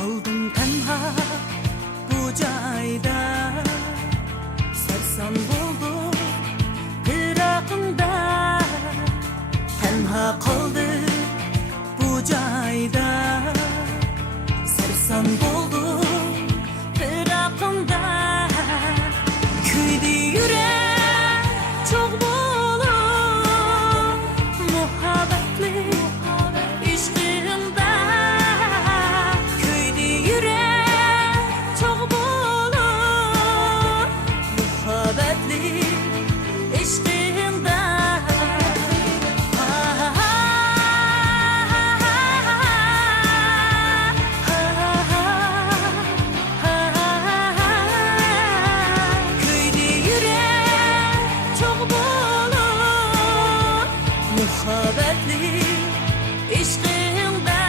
Kaldım tenha bu cayda, sarson bo'ldim firaqimda. Tenha kaldım bu cayda, sarson bo'ldim firaqimda. Kuydi yürek çok bo'lib muhabbatli ishqingda. Kuydi yürek çok bo'lib muhabbatli ishqingda. Muhabbetli ishqingda.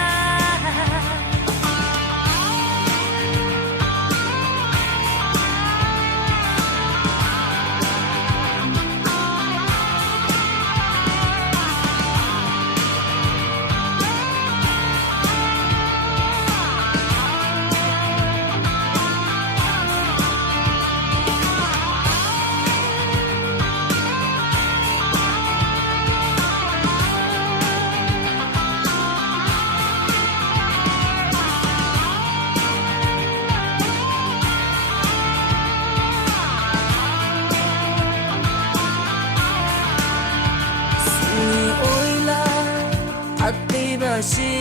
Başı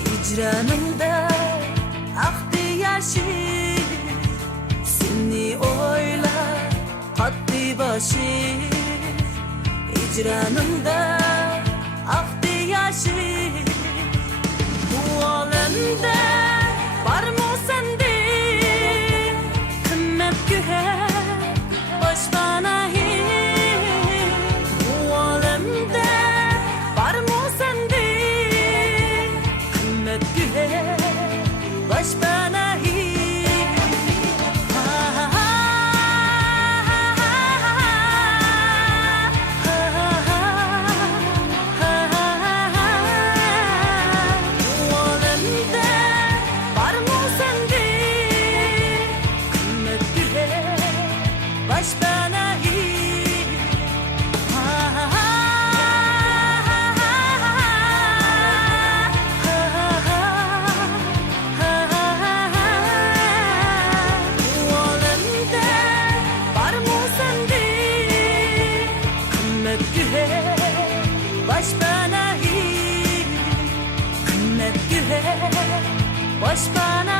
hicranımda aktı yaşı. Seni oylar katlı başı hicranımda aktı yaşı. Bu alemde var mı sende kımmet güher baş bana hiç? Bu alemde var mı sende kımmet güher baş bana hiç? Baş bana hiç. Bu alemde var mı sende kımmet güher baş bana hiç? Kımmet güher baş bana